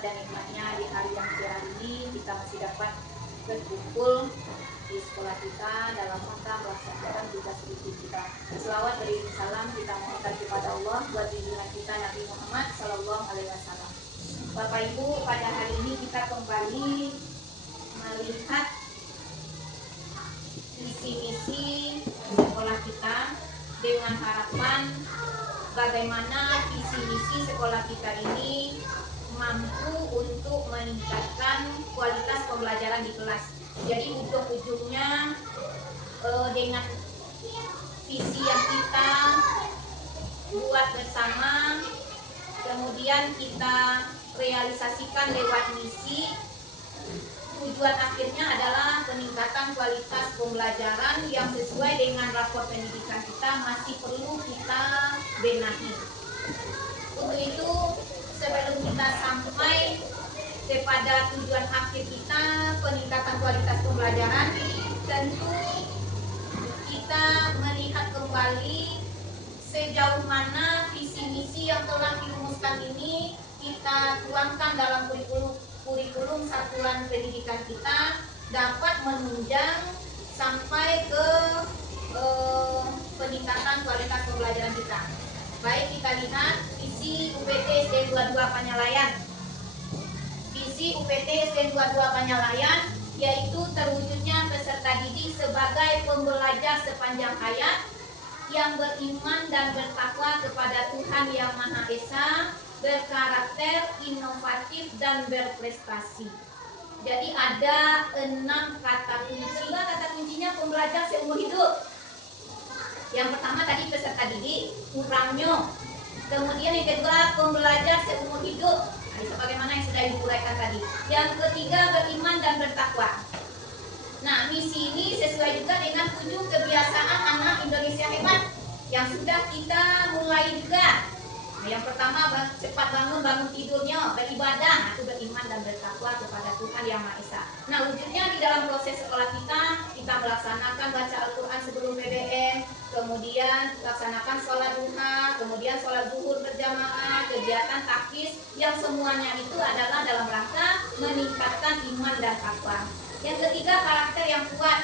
rahmat dan nikmatnya di hari yang cerah ini kita masih dapat berkumpul di sekolah kita dalam rangka melaksanakan tugas rutin kita. Selawat beriring salam kita mohonkan kepada Allah buat junjungan kita Nabi Muhammad Sallallahu Alaihi Wasallam. Bapak Ibu, pada hari ini kita kembali melihat visi misi sekolah kita dengan harapan bagaimana visi misi sekolah kita ini mampu untuk meningkatkan kualitas pembelajaran di kelas. Jadi ujung-ujungnya dengan visi yang kita buat bersama, kemudian kita realisasikan lewat misi, tujuan akhirnya adalah peningkatan kualitas pembelajaran yang sesuai dengan rapor pendidikan kita masih perlu kita benahi. Untuk itu, sebelum kita sampai kepada tujuan akhir kita, peningkatan kualitas pembelajaran, tentu kita melihat kembali sejauh mana visi misi yang telah dirumuskan ini kita tuangkan dalam kurikulum satuan pendidikan kita dapat menunjang sampai ke peningkatan kualitas pembelajaran kita. Baik, kita lihat visi UPT SD 22 Panyalayan. Visi UPT SD 22 Panyalayan yaitu terwujudnya peserta didik sebagai pembelajar sepanjang hayat yang beriman dan bertakwa kepada Tuhan Yang Maha Esa, berkarakter inovatif dan berprestasi. Jadi ada 6 kata kunci. Kata kuncinya pembelajar seumur hidup. Yang pertama tadi peserta didik, kurangnya. Kemudian yang kedua pembelajar seumur hidup. Sebagaimana yang sudah diuraikan tadi. Yang ketiga beriman dan bertakwa. Nah, misi ini sesuai juga dengan 7 kebiasaan anak Indonesia hebat yang sudah kita mulai juga. Nah, yang pertama cepat bangun tidurnya, beribadah, itu beriman dan bertakwa kepada Tuhan Yang Maha Esa. Nah, wujudnya di dalam proses sekolah kita melaksanakan baca Al-Quran sebelum PBM, kemudian melaksanakan sholat duha, kemudian sholat zuhur berjamaah, kegiatan takbir, yang semuanya itu adalah dalam rangka meningkatkan iman dan takwa. Yang ketiga, karakter yang kuat.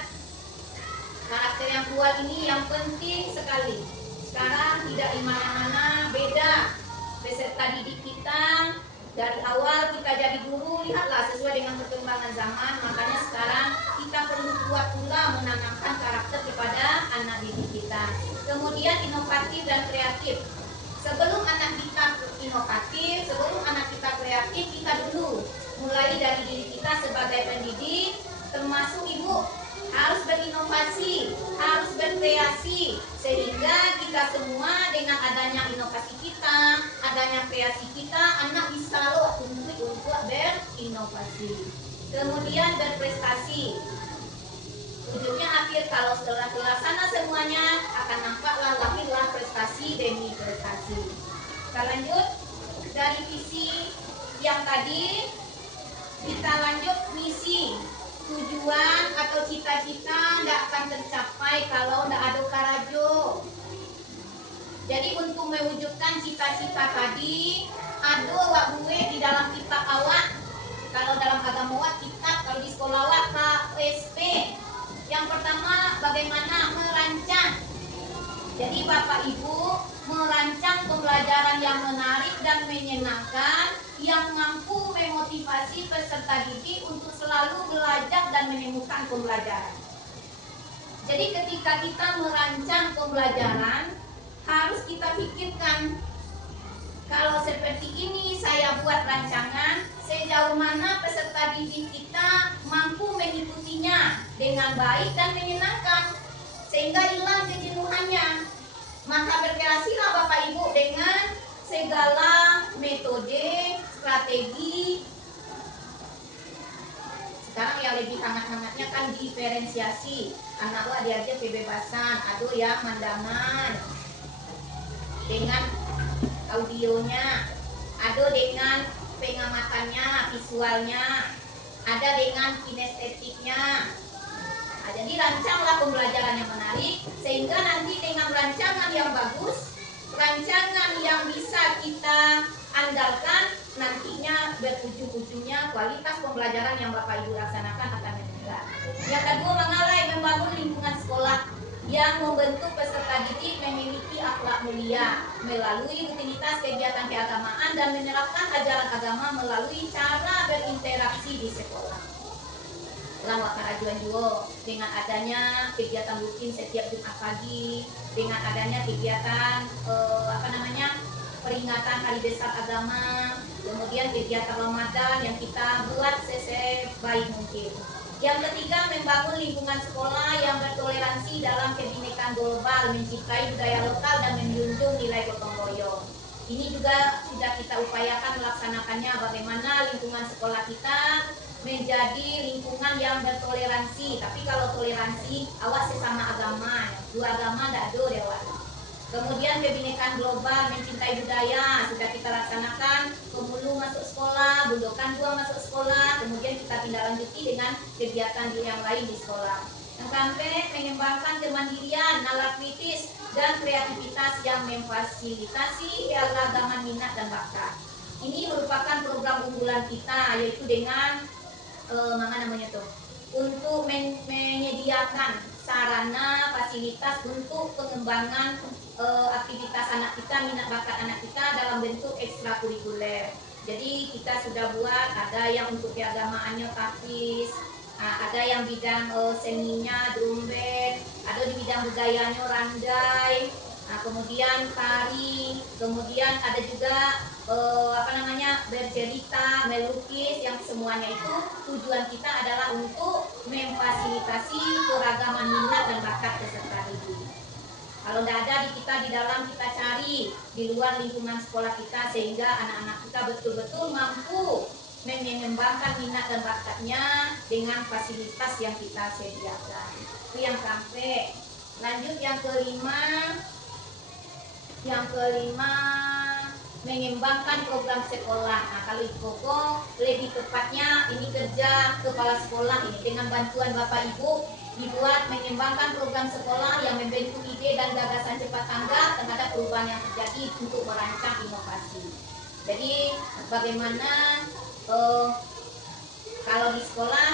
Karakter yang kuat ini yang penting sekali. Sekarang tidak dimana-mana beda peserta didik kita. Dari awal kita jadi guru, lihatlah sesuai dengan perkembangan zaman. Makanya sekarang kita perlu kuat pula menanamkan karakter kepada anak didik kita. Kemudian inovatif dan kreatif. Sebelum anak kita inovatif, sebelum anak kita kreatif, kita dulu mulai dari diri kita sebagai pendidik, termasuk ibu, harus berinovasi, harus berkreasi, sehingga kita semua dengan adanya inovasi kita, adanya kreasi kita, anak bisa loh untuk berinovasi. Kemudian berprestasi. Ujungnya akhir kalau setelah terlaksana semuanya akan nampaklah lahirlah prestasi demi prestasi. Kita lanjut dari visi yang tadi, kita lanjut misi. Tujuan atau cita-cita tidak akan tercapai kalau tidak ada karajo. Jadi untuk mewujudkan cita-cita tadi, ada wak gue di dalam kitab awak. Kalau dalam agama awak kitab, kalau di sekolah awak KSP. Yang pertama, bagaimana merancang. Jadi Bapak Ibu merancang pembelajaran yang menarik dan menyenangkan, yang mampu memotivasi peserta didik untuk selalu belajar dan menemukan pembelajaran. Jadi ketika kita merancang pembelajaran, harus kita pikirkan, kalau seperti ini saya buat rancangan, sejauh mana peserta didik kita mampu mengikutinya dengan baik dan menyenangkan, sehingga hilang kejenuhannya. Maka berkreasilah Bapak Ibu dengan segala metode, strategi. Sekarang yang lebih hangat-hangatnya kan diferensiasi. Anak lo diajar kebebasan, ada yang mandangan dengan audionya, ada dengan pengamatannya, visualnya, ada dengan kinestetiknya. Nah, jadi rancanglah pembelajaran yang menarik, sehingga nanti dengan rancangan yang bagus, rancangan yang bisa kita andalkan, nantinya berujung-ujungnya kualitas pembelajaran yang Bapak Ibu laksanakan akan meningkat. Yang kedua, mengalai membangun lingkungan sekolah yang membentuk peserta didik memiliki akhlak mulia melalui rutinitas kegiatan keagamaan dan menerapkan ajaran agama melalui cara berinteraksi di sekolah. Lawak Karajuan Juwo dengan adanya kegiatan rutin setiap Jumat pagi, dengan adanya kegiatan peringatan Hari Besar Agama, kemudian kegiatan Ramadan yang kita buat sebaik mungkin. Yang ketiga, membangun lingkungan sekolah yang bertoleransi dalam kebinekaan global, menciptai budaya lokal dan menjunjung nilai gotong royong. Ini juga sudah kita upayakan melaksanakannya, bagaimana lingkungan sekolah kita menjadi lingkungan yang bertoleransi. Tapi kalau toleransi, awak sesama agama, dua agama tidak ada dewa. Kemudian kebinekaan global, mencintai budaya, sudah kita laksanakan. Pemulu masuk sekolah, Budokan 2 masuk sekolah, kemudian kita tindak lanjuti dengan kegiatan yang lain di sekolah. Yang keempat, mengembangkan kemandirian, nalar kritis, dan kreativitas yang memfasilitasi keanekaragaman minat dan bakat. Ini merupakan program unggulan kita, yaitu dengan untuk menyediakan sarana fasilitas untuk pengembangan aktivitas anak kita, minat bakat anak kita dalam bentuk ekstrakurikuler. Jadi kita sudah buat, ada yang untuk keagamaannya tahfiz, ada yang bidang seninya drum band, ada di bidang budayanya randai, kemudian tari, kemudian ada juga bercerita, melukis, yang semuanya itu tujuan kita adalah untuk memfasilitasi keragaman minat dan bakat peserta didik. Kalau tidak ada di kita di dalam, kita cari di luar lingkungan sekolah kita sehingga anak-anak kita betul-betul mampu mengembangkan minat dan bakatnya dengan fasilitas yang kita sediakan. Itu yang keempat. Lanjut yang kelima. Yang kelima, mengembangkan program sekolah. Nah, kalau di Koko lebih tepatnya ini kerja kepala sekolah ini dengan bantuan Bapak Ibu dibuat mengembangkan program sekolah yang membentuk ide dan gagasan cepat tanggap terhadap perubahan yang terjadi untuk merancang inovasi. Jadi bagaimana kalau di sekolah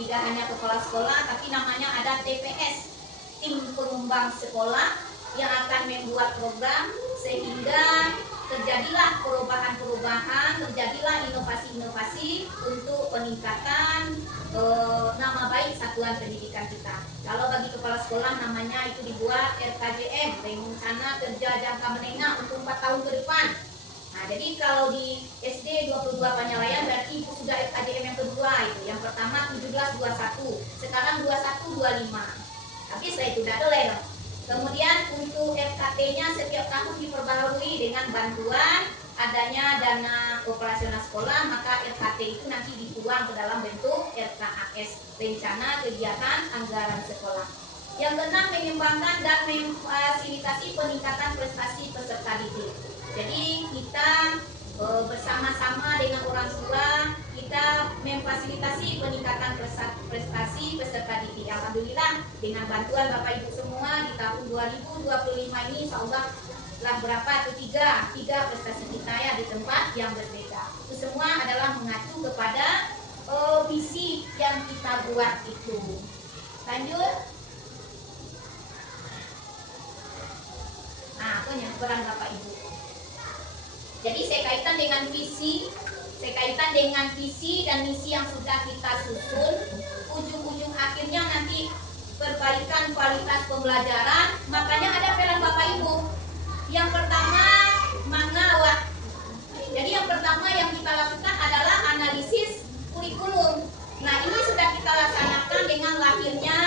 tidak hanya kepala sekolah tapi namanya ada TPS, tim pengembang sekolah, yang akan membuat program sehingga terjadilah perubahan-perubahan, terjadilah inovasi-inovasi untuk peningkatan nama baik satuan pendidikan kita. Kalau bagi kepala sekolah namanya itu dibuat RKJM, Rencana Kerja Jangka Menengah untuk 4 tahun ke depan. Nah, jadi kalau di SD 22 Panyalayan berarti itu sudah RKJM yang kedua itu. Yang pertama 17-21, sekarang 21-25. Tapi setelah itu tidak boleh. Kemudian untuk FKT-nya setiap tahun diperbarui dengan bantuan adanya dana operasional sekolah, maka RKT itu nanti dituang ke dalam bentuk RKAS, Rencana Kegiatan Anggaran Sekolah. Yang keenam, mengembangkan dan memfasilitasi peningkatan prestasi peserta didik. Jadi kita bersama-sama dengan orang tua kita memfasilitasi peningkatan prestasi peserta didik. Alhamdulillah dengan bantuan Bapak Ibu semua di tahun 2025 ini insyaallah lah berapa itu tiga prestasi kita ya di tempat yang berbeda. Itu semua adalah mengacu kepada visi yang kita buat itu. Lanjut. Nah, peran Bapak Ibu. Jadi saya kaitkan dengan visi dan misi yang sudah kita susun. Ujung-ujung akhirnya nanti perbaikan kualitas pembelajaran. Makanya ada peran Bapak Ibu. Yang pertama, mengawal. Jadi yang pertama yang kita lakukan adalah analisis kurikulum. Nah, ini sudah kita laksanakan dengan lahirnya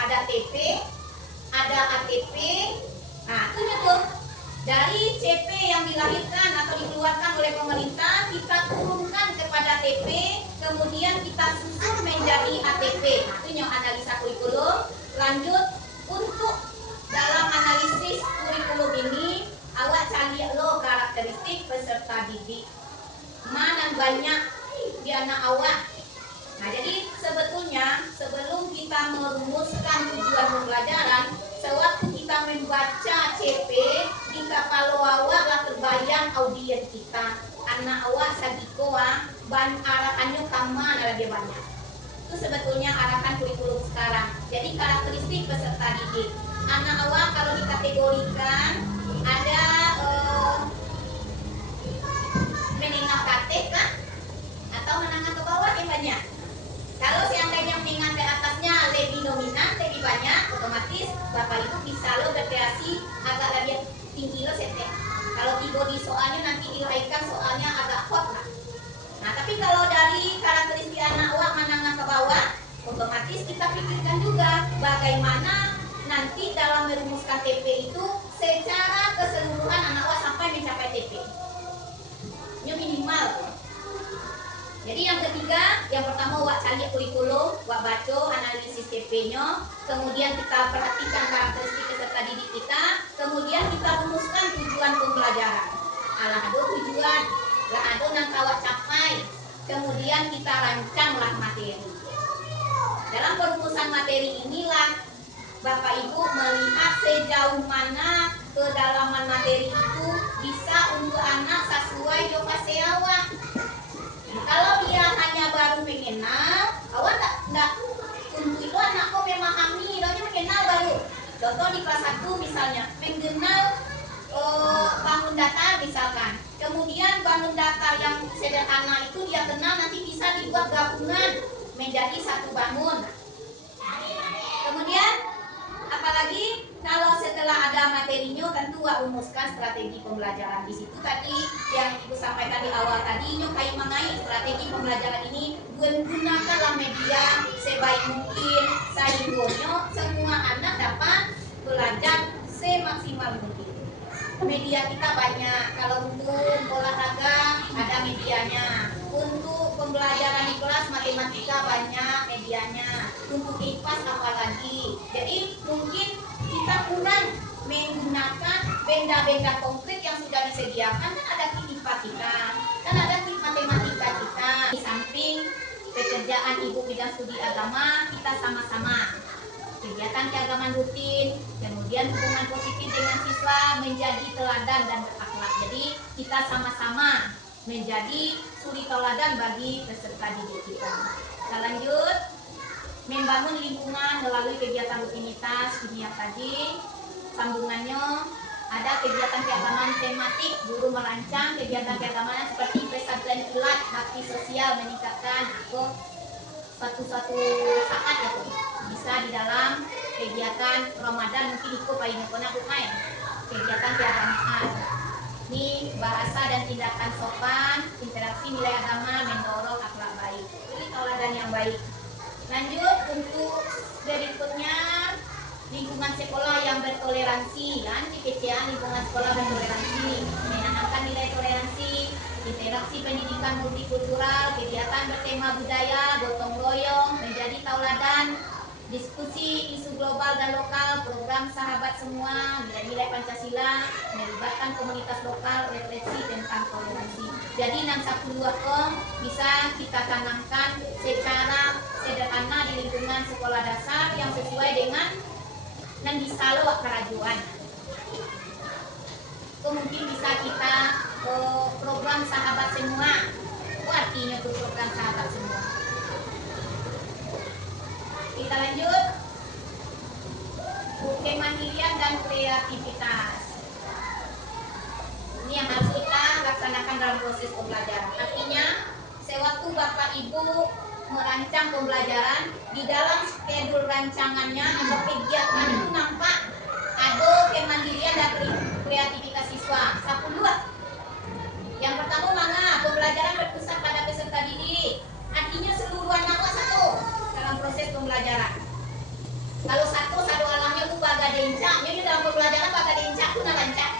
ada TP, ada ATP. Nah, itu tuh. Dari CP yang dilahirkan atau dikeluarkan oleh pemerintah, kita turunkan kepada TP, kemudian kita susun menjadi ATP. Nah, itu yang analisa kurikulum. Lanjut, untuk dalam analisis kurikulum ini, awak cari lo karakteristik peserta didik. Mana banyak di anak awak. Nah, jadi sebetulnya sebelum kita merumuskan tujuan pembelajaran, sewaktu kita membaca CP di kepala awak lah terbayang audiens kita. anak awak sagikoa ban arahannya kama lebih banyak. Itu sebetulnya arahan kurikulum sekarang. Jadi karakteristik peserta didik anak awak kalau dikategorikan ada menengah ke kah atau menengah ke bawah yang banyak. Kalau seandainya menengah ke atasnya lebih dominan, lebih banyak, otomatis Bapak Ibu bisa lo berkreasi agak lebih tinggi lo setek. Kalau tiba di soalnya nanti dilahirkan soalnya agak hot lah. Nah, tapi kalau dari karakteristik anak awak menengah ke bawah, otomatis kita pikirkan juga bagaimana nanti dalam merumuskan TP itu secara keseluruhan anak awak sampai mencapai TP. Ini minimal. Jadi yang ketiga, yang pertama wak cari kurikulum, wak baca analisis TP-nya, kemudian kita perhatikan karakteristik peserta didik kita, kemudian kita rumuskan tujuan pembelajaran. Alah ada tujuan, lah ada yang wak capai, kemudian kita rancanglah materi. Dalam perumusan materi inilah Bapak Ibu melihat sejauh mana kedalaman materi itu bisa untuk anak sesuai lokasi awak. Kalau dia hanya baru mengenal, awak tak untuk itu anak kau memahami, dia mengenal baru. Contoh di kelas 1 misalnya, mengenal bangun datar misalkan. Kemudian bangun datar yang sederhana itu dia kenal nanti bisa dibuat gabungan menjadi satu bangun. Kemudian apalagi kalau setelah ada materinya tentu rumuskan strategi pembelajaran. Di situ tadi yang Ibu sampaikan di awal tadi kait mengenai strategi pembelajaran ini gunakanlah media sebaik mungkin sehingga semua anak dapat belajar semaksimal mungkin. Media kita banyak. Kalau untuk olahraga ada medianya. Untuk pembelajaran di kelas matematika banyak medianya. Untuk IPAS apalagi. Jadi mungkin kita kurang menggunakan benda-benda konkret yang sudah disediakan. Kan ada kit IPA kita, kan ada kit matematika kita. Di samping pekerjaan Ibu bidang studi agama, kita sama-sama kegiatan keagamaan rutin, kemudian hubungan positif dengan siswa menjadi teladan dan berakhlak. Jadi kita sama-sama menjadi suri teladan bagi peserta didik kita. Kita lanjut, membangun lingkungan melalui kegiatan rutinitas dunia tadi. Sambungannya ada kegiatan keagamaan tematik, guru merancang kegiatan keagamaan seperti pesantren kilat, bakti sosial meningkatkan atau suatu saat ya bisa di dalam kegiatan Ramadan mungkin ikut paling main kegiatan keagamaan. Ini bahasa dan tindakan sopan, interaksi nilai agama, mendorong akhlak baik. Ini tauladan yang baik. Lanjut untuk berikutnya lingkungan sekolah yang bertoleransi, kan kekecian lingkungan sekolah bertoleransi, menanamkan nilai toleransi, interaksi pendidikan multikultural, kegiatan bertema budaya, gotong royong, menjadi tauladan, diskusi isu global dan lokal, program sahabat semua, nilai-nilai Pancasila, melibatkan komunitas lokal, refleksi tentang toleransi. Jadi 612 bisa kita tanamkan secara sederhana di lingkungan sekolah dasar yang sesuai dengan dan disalo kerajuan. Itu mungkin bisa kita program sahabat semua. Itu artinya tuh program sahabat semua. Kita lanjut. Kemandirian dan kreativitas. Ini yang harus kita laksanakan dalam proses pembelajaran. Artinya, sewaktu Bapak Ibu merancang pembelajaran, di dalam schedule rancangannya atau kegiatan itu nampak ada kemandirian dan kreativitas siswa. 10. Yang pertama mana? Pembelajaran berpusat pada peserta didik. Artinya seluruh anak satu dalam proses pembelajaran. Kalau satu alamnya itu baga dencak, jadi dalam pembelajaran baga dencak itu nalancak.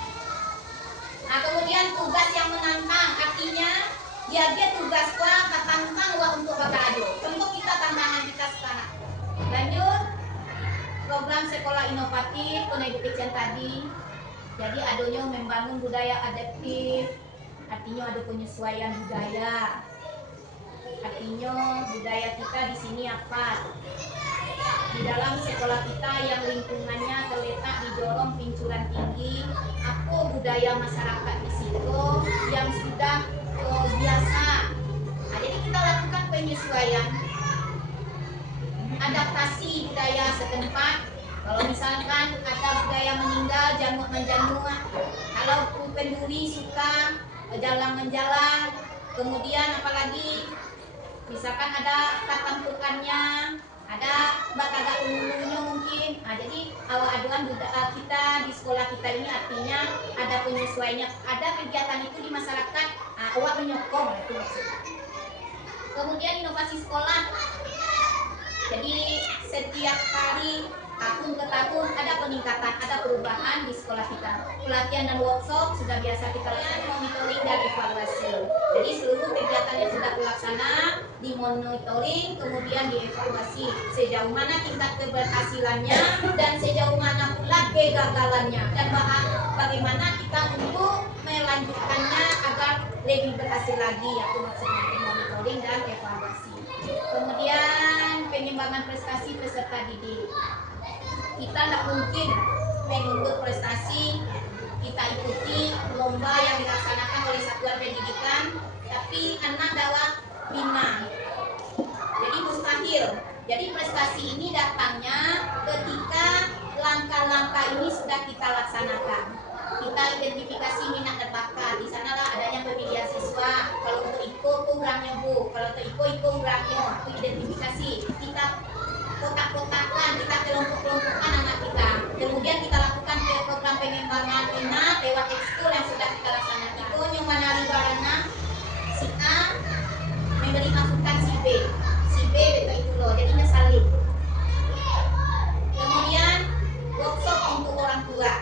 Nah kemudian tugas yang menantang, artinya dia tugas tantang untuk baga ajo. Contoh kita tantangan kita sekarang. Lanjut program sekolah inovatif pendidikan tadi. Jadi adanya membangun budaya adaptif. Artinya ada penyesuaian budaya. Artinya budaya kita di sini apa? Di dalam sekolah kita yang lingkungannya terletak di Jorong Pincuran Tinggi, apa budaya masyarakat di situ yang sudah biasa. Nah, jadi kita lakukan penyesuaian, adaptasi budaya setempat. Kalau misalkan ada budaya meninggal, jamuan menjamuan. Kalau penduri suka jalan menjalan, kemudian apalagi misalkan ada katampukannya, ada bakaga umumnya mungkin. Nah, jadi awal aduan kita di sekolah kita ini artinya ada penyesuaiannya, ada kegiatan itu di masyarakat. Nah, awak menyokong itu maksudnya. Kemudian inovasi sekolah. Jadi setiap kali tahun ke tahun ada peningkatan, ada perubahan di sekolah kita. Pelatihan dan workshop sudah biasa kita lakukan, monitoring dan evaluasi. Jadi seluruh kegiatan yang sudah terlaksana dimonitoring, kemudian dievaluasi sejauh mana tingkat keberhasilannya dan sejauh mana pula kegagalannya, dan bagaimana kita untuk melanjutkannya agar lebih berhasil lagi, yaitu maksudnya monitoring dan evaluasi. Kemudian pengembangan prestasi peserta didik. Kita tidak mungkin menuntut prestasi, kita ikuti lomba yang dilaksanakan oleh satuan pendidikan, tapi anak dakwah bina. Jadi mustahil. Jadi prestasi ini datangnya ketika langkah-langkah ini sudah kita laksanakan. Kita identifikasi minat dan bakat. Di sanalah adanya pemilihan siswa. Kalau untuk kurangnya bu, kalau untuk kurangnya, itu identifikasi. Kita kotak-kotakan, kita kelompok-kelompokkan anak kita. Kemudian kita lakukan program pengembangan minat lewat ekskul yang sudah kita laksanakan. Itu yang mana libarana si A memberi masukan si B betul itu loh, jadinya salib. Kemudian workshop untuk orang tua.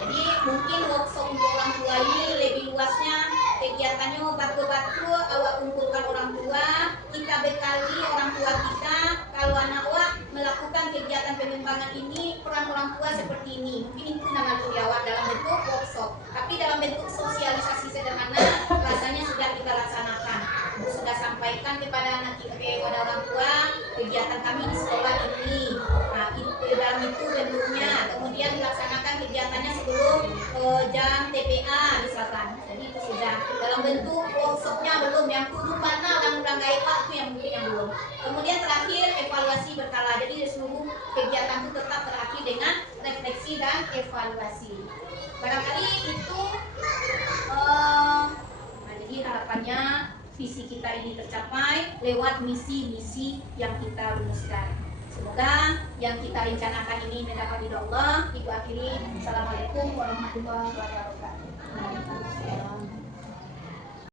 Jadi mungkin workshop untuk orang tua ini lebih luasnya kegiatannya batu-batu awak kumpulkan orang tua, kita bekali orang tua kita. Kalau anak awak melakukan kegiatan pengembangan ini, peran orang tua seperti ini, mungkin itu nama awak dalam bentuk workshop, tapi dalam bentuk sosialisasi sederhana rasanya sudah kita laksanakan, sudah sampaikan kepada anak kita, kepada orang tua kegiatan kami di sekolah ini. Nah, dalam itu bentuknya, kemudian dilaksanakan kegiatannya sebelum jam TPA misalkan. Jadi itu sudah dalam bentuk workshopnya belum, yang kudu mana orang gaibah itu yang mungkin yang belum. Kemudian terakhir evaluasi berkala. Jadi seluruh kegiatan itu tetap terakhir dengan refleksi dan evaluasi. Barangkali itu jadi harapannya visi kita ini tercapai lewat misi-misi yang kita rumuskan. Semoga yang kita rencanakan ini mendapat ridho Allah. Ibu akhiri. Assalamualaikum warahmatullahi wabarakatuh.